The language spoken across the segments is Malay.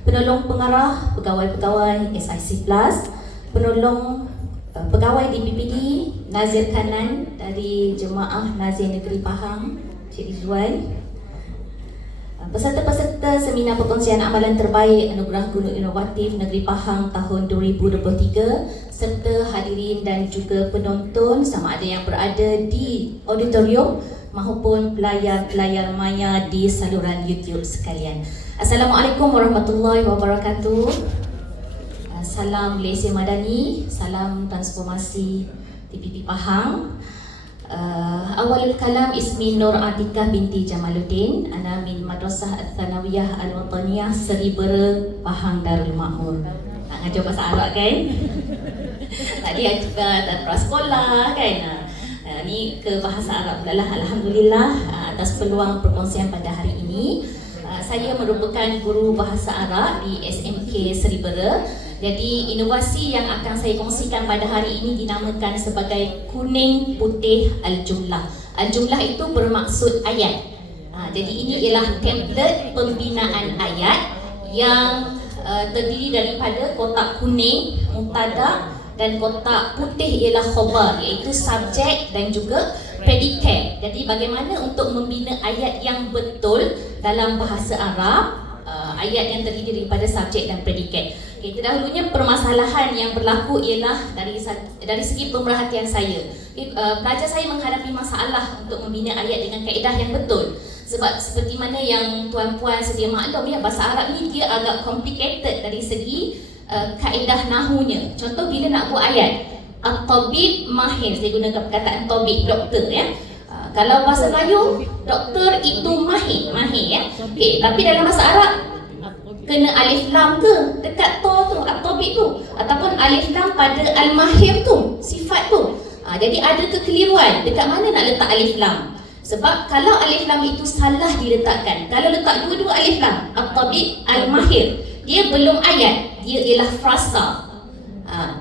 penolong pengarah pegawai-pegawai SIC Plus, penolong pegawai DPPD Nazir Kanan dari Jemaah Nazir Negeri Pahang, Cik Rizwan, peserta-peserta seminar perkongsian amalan terbaik Anugerah Guru Inovatif Negeri Pahang tahun 2023, serta hadirin dan juga penonton sama ada yang berada di auditorium maupun pelayar-pelayar maya di saluran YouTube sekalian. Assalamualaikum warahmatullahi wabarakatuh. Salam Malaysia Madani, salam transformasi TPP Pahang. Awalul kalam ismi Nur Atikah binti Jamaluddin, ana min Madrasah Al-Thanawiyah Al-Wataniyah Seribera Pahang Darul Makmur. Nak ngajar bahasa Arab kan? Tadi ada prasekolah kan? Ni ke bahasa Arab pula lah. Alhamdulillah atas peluang perkongsian pada hari ini. Saya merupakan guru bahasa Arab di SMK Seribera. Jadi inovasi yang akan saya kongsikan pada hari ini dinamakan sebagai Kuning Putih Al-Jumlah. Al-Jumlah itu bermaksud ayat. Jadi ini ialah template pembinaan ayat yang terdiri daripada kotak kuning, mubtada, dan kotak putih ialah khabar, iaitu subjek dan juga predikat. Jadi bagaimana untuk membina ayat yang betul dalam bahasa Arab, ayat yang terdiri daripada subjek dan predikat. Okay, terdahulunya permasalahan yang berlaku ialah dari segi pemerhatian saya. Pelajar saya menghadapi masalah untuk membina ayat dengan kaedah yang betul. Sebab seperti mana yang tuan-puan sedia maklum ya, bahasa Arab ni dia agak complicated dari segi kaedah nahunya. Contoh bila nak buat ayat, at-tabib mahir, saya gunakan perkataan tabib, doktor ya. Kalau bahasa Melayu, doktor itu mahir ya. Okay, tapi dalam bahasa Arab kena alif lam ke dekat to tu, at-tabib tu, ataupun alif lam pada al-mahir tu, sifat tu. Jadi ada kekeliruan dekat mana nak letak alif lam. Sebab kalau alif lam itu salah diletakkan, kalau letak dua-dua alif lam, at-tabib, al-mahir, dia belum ayat, dia ialah frasa.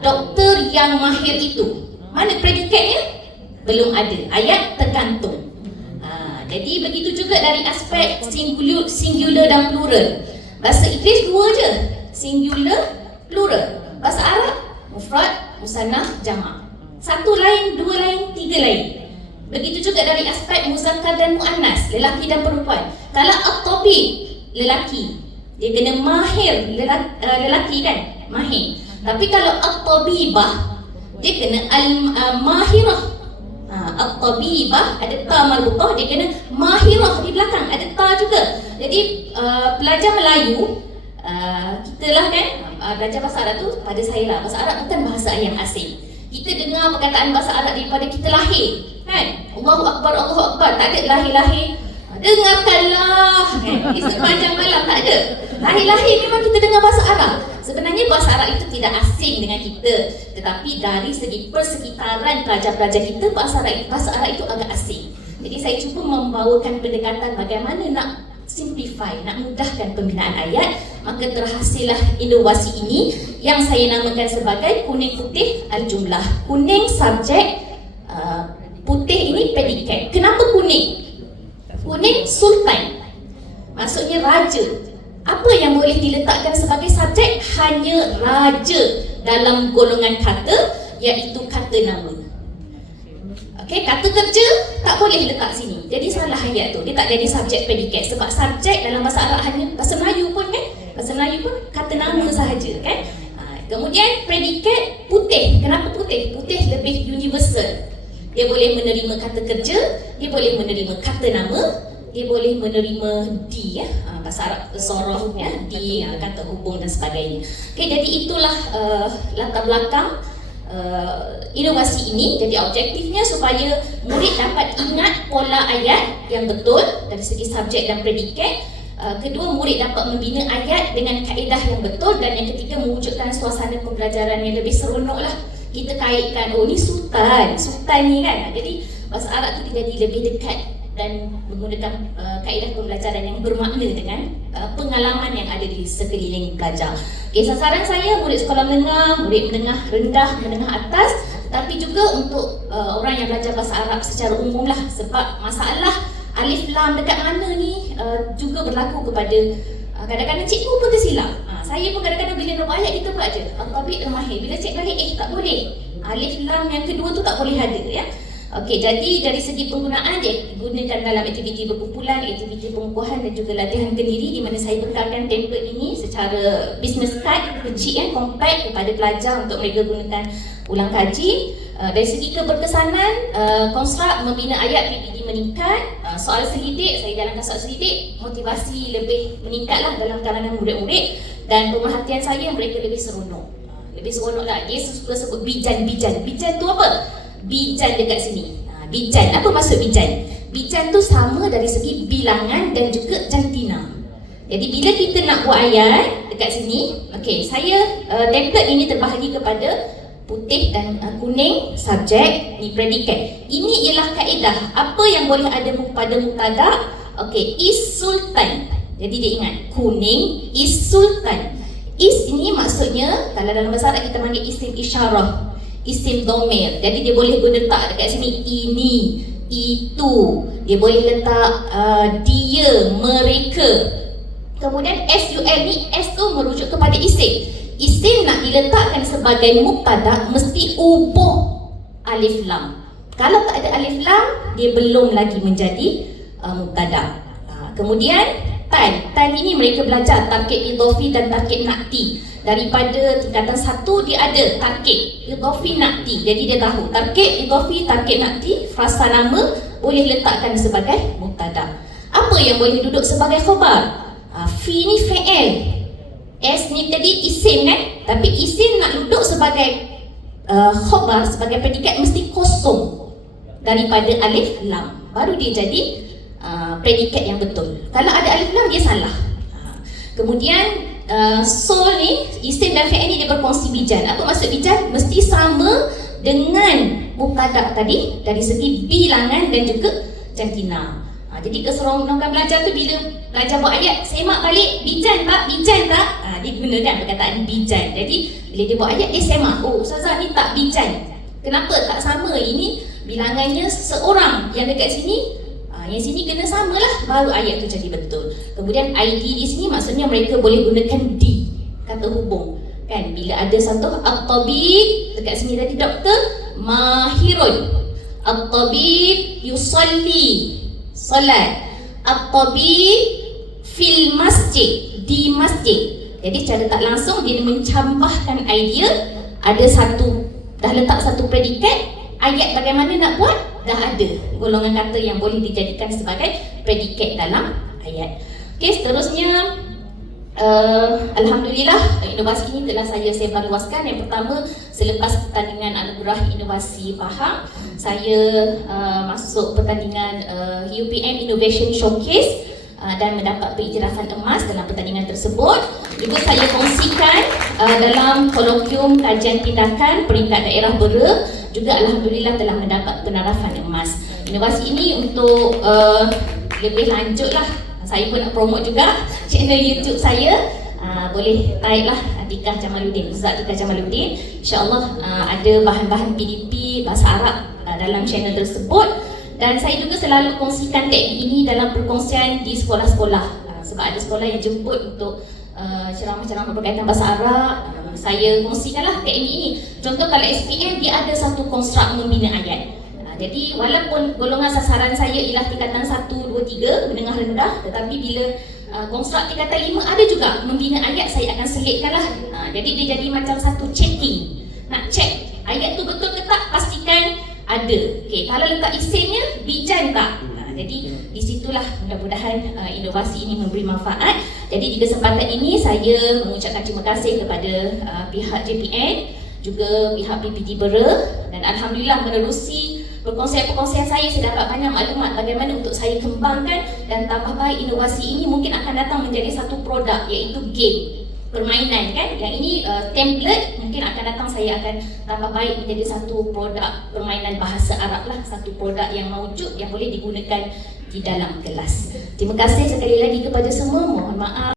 Doktor yang mahir itu, mana predikatnya? Belum ada, ayat tergantung. Jadi begitu juga dari aspek singular dan plural. Bahasa Inggeris dua je, singular, plural. Bahasa Arab, mufrad, musanna, jamak. Satu lain, dua lain, tiga lain. Begitu juga dari aspek muzakkar dan muannas, lelaki dan perempuan. Kalau at-tabib, lelaki, dia kena mahir, lelaki kan, mahir. Tapi kalau at-tabibah, dia kena al-mahirah. At-tabibah ada ta marbutah, dia kena mahirah di belakang, ada ta juga. Jadi pelajar Melayu, kita lah kan, belajar bahasa Arab tu pada saya lah, bahasa Arab bukan bahasa yang asing. Kita dengar perkataan bahasa Arab daripada kita lahir kan, Allahu Akbar, Allahu Akbar, tak ada lahir-lahir dengarkanlah kan? Di sepanjang malam tak ada. Lahir-lahir memang kita dengar bahasa Arab. Sebenarnya bahasa Arab itu tidak asing dengan kita, tetapi dari segi persekitaran pelajar-pelajar kita, bahasa Arab itu agak asing. Jadi saya cuba membawakan pendekatan bagaimana nak simplify, nak mudahkan pembinaan ayat. Maka terhasillah inovasi ini yang saya namakan sebagai Kuning Putih Al-Jumlah. Kuning subjek, putih ini predikat. Kenapa kuning? Kuning sultan, maksudnya raja. Apa yang boleh diletakkan sebagai subjek? Hanya raja dalam golongan kata, iaitu kata nama. Okey, kata kerja tak boleh letak sini. Jadi salah ayat tu, dia tak jadi subjek predikat. Sebab subjek dalam bahasa Arab hanya, bahasa Melayu pun kan, bahasa Melayu pun kata nama sahaja kan. Kemudian predikat putih. Kenapa putih? Putih lebih universal. Dia boleh menerima kata kerja, dia boleh menerima kata nama, dia boleh menerima di ya, bahasa Arab sorof ya, di kata hubung dan sebagainya. Okey, jadi itulah latar belakang inovasi ini. Jadi objektifnya supaya murid dapat ingat pola ayat yang betul dari segi subjek dan predikat. Kedua, murid dapat membina ayat dengan kaedah yang betul, dan yang ketiga, mewujudkan suasana pembelajaran yang lebih seronok lah. Kita kaitkan, oh ni sultan ni kan. Jadi bahasa Arab tu jadi lebih dekat dan menggunakan kaedah pembelajaran yang bermakna dengan pengalaman yang ada di sekeliling pelajar. Okay, sasaran saya murid sekolah menengah, murid menengah rendah, menengah atas, tapi juga untuk orang yang belajar bahasa Arab secara umum lah. Sebab masalah alif lam dekat mana ni juga berlaku kepada Kadang-kadang cikgu pun tersilap. Saya pun kadang-kadang bila nak buat ayat kita buat je Al-Tabiq Al-Mahir. Bila cek balik, tak boleh. Alif lam yang kedua tu tak boleh ada ya. Okey, jadi dari segi penggunaan dia gunakan dalam aktiviti berkumpulan, aktiviti pengukuhan dan juga latihan kendiri, di mana saya bekalkan template ini secara business card kecil compact kepada pelajar untuk mereka gunakan ulang kaji. Dari segi keberkesanan, konstruk membina ayat PPD meningkat. Soal selidik, saya jalankan soal selidik, motivasi lebih meningkatlah dalam kalangan murid-murid, dan pemerhatian saya mereka lebih seronok. Lebih seronok lah. Dia suka sebut bijan. Bijan tu apa? Bijan dekat sini. Bijan, apa maksud bijan? Bijan tu sama dari segi bilangan dan juga jantina. Jadi bila kita nak buat ayat dekat sini, okey, saya template ini terbahagi kepada putih dan kuning subjek, ni predikat. Ini ialah kaedah apa yang boleh ada pada mubtada. Okey, is sultan. Jadi dia ingat, kuning is sultan. Is ini maksudnya kalau dalam bahasa Arab kita panggil isim isyarah, isim dhamir. Jadi dia boleh guna letak dekat sini ini, itu. Dia boleh letak dia, mereka. Kemudian SUL ni, S tu merujuk kepada isim. Isim nak diletakkan sebagai mubtada mesti ubah alif lam. Kalau tak ada alif lam, dia belum lagi menjadi mubtada. Kemudian tan ini mereka belajar tarkib idhafi dan tarkib nakti. Daripada tingkatan 1 dia ada tarkib idhafi nakti. Jadi dia tahu tarkib idhafi, tarkib nakti, frasa nama boleh letakkan sebagai mubtada. Apa yang boleh duduk sebagai khabar? Fi ni fi'il, S ni tadi isim kan? Tapi isim nak duduk sebagai khabar, sebagai predikat mesti kosong daripada alif lam, baru dia jadi predikat yang betul. Kalau ada alif lam dia salah. Kemudian sol ni, isim dan fi'il ni dia berkongsi bijan. Apa maksud bijan? Mesti sama dengan mubtada tadi dari segi bilangan dan juga jantina. Jadi keseronokan belajar tu bila belajar buat ayat, semak balik, bijan tak? Dia gunakan perkataan bijan. Jadi bila dia buat ayat, dia semak, oh ustazah ni tak bijan. Kenapa tak sama? Ini bilangannya seorang, yang dekat sini yang sini kena samalah, baru ayat tu jadi betul. Kemudian ID di sini maksudnya mereka boleh gunakan di, kata hubung kan. Bila ada satu at-tabib dekat sini tadi doktor, mahirun. At-tabib yusalli, salat. At-tabib fil masjid, di masjid. Jadi cara tak langsung dia mencampahkan idea. Ada satu, dah letak satu predikat, ayat bagaimana nak buat, dah ada golongan kata yang boleh dijadikan sebagai predikat dalam ayat. Okey, seterusnya Alhamdulillah inovasi ini telah saya sebarluaskan. Yang pertama, selepas pertandingan Anugerah Inovasi Pahang, saya masuk pertandingan UPM Innovation Showcase dan mendapat pengiktirafan emas dalam pertandingan tersebut. Juga saya kongsikan dalam kolokium kajian tindakan peringkat daerah Bera, juga Alhamdulillah telah mendapat penarafan emas. Inovasi ini untuk lebih lanjut lah, saya pun nak promote juga channel YouTube saya. Boleh type lah Atikah Jamaluddin, Ustaz Atikah Jamaluddin. InsyaAllah ada bahan-bahan PDP bahasa Arab dalam channel tersebut. Dan saya juga selalu kongsikan teknik ini dalam perkongsian di sekolah-sekolah. Sebab ada sekolah yang jemput untuk ceramah-ceramah berkaitan bahasa Arab, saya kongsikanlah teknik ini. Contoh kalau SPM, dia ada satu konstruk membina ayat. Jadi walaupun golongan sasaran saya ialah tingkatan 1, 2, 3 menengah rendah, tetapi bila konstruk tingkatan 5 ada juga membina ayat, saya akan selitkanlah. Jadi dia jadi macam satu checking. Nak check ayat tu betul ke tak, pastikan ada. Okey, kalau letak isimnya bijan tak? Jadi di situlah mudah-mudahan inovasi ini memberi manfaat. Jadi di kesempatan ini saya mengucapkan terima kasih kepada pihak JPN, juga pihak PPD Bera, dan Alhamdulillah menerusi perkongsian-perkongsian saya dapat banyak maklumat bagaimana untuk saya kembangkan dan tambah baik inovasi ini. Mungkin akan datang menjadi satu produk, iaitu game, permainan kan. Yang ini template, mungkin akan datang saya akan tambah baik menjadi satu produk permainan bahasa Arab lah, satu produk yang mewujud yang boleh digunakan di dalam kelas. Terima kasih sekali lagi kepada semua, mohon maaf.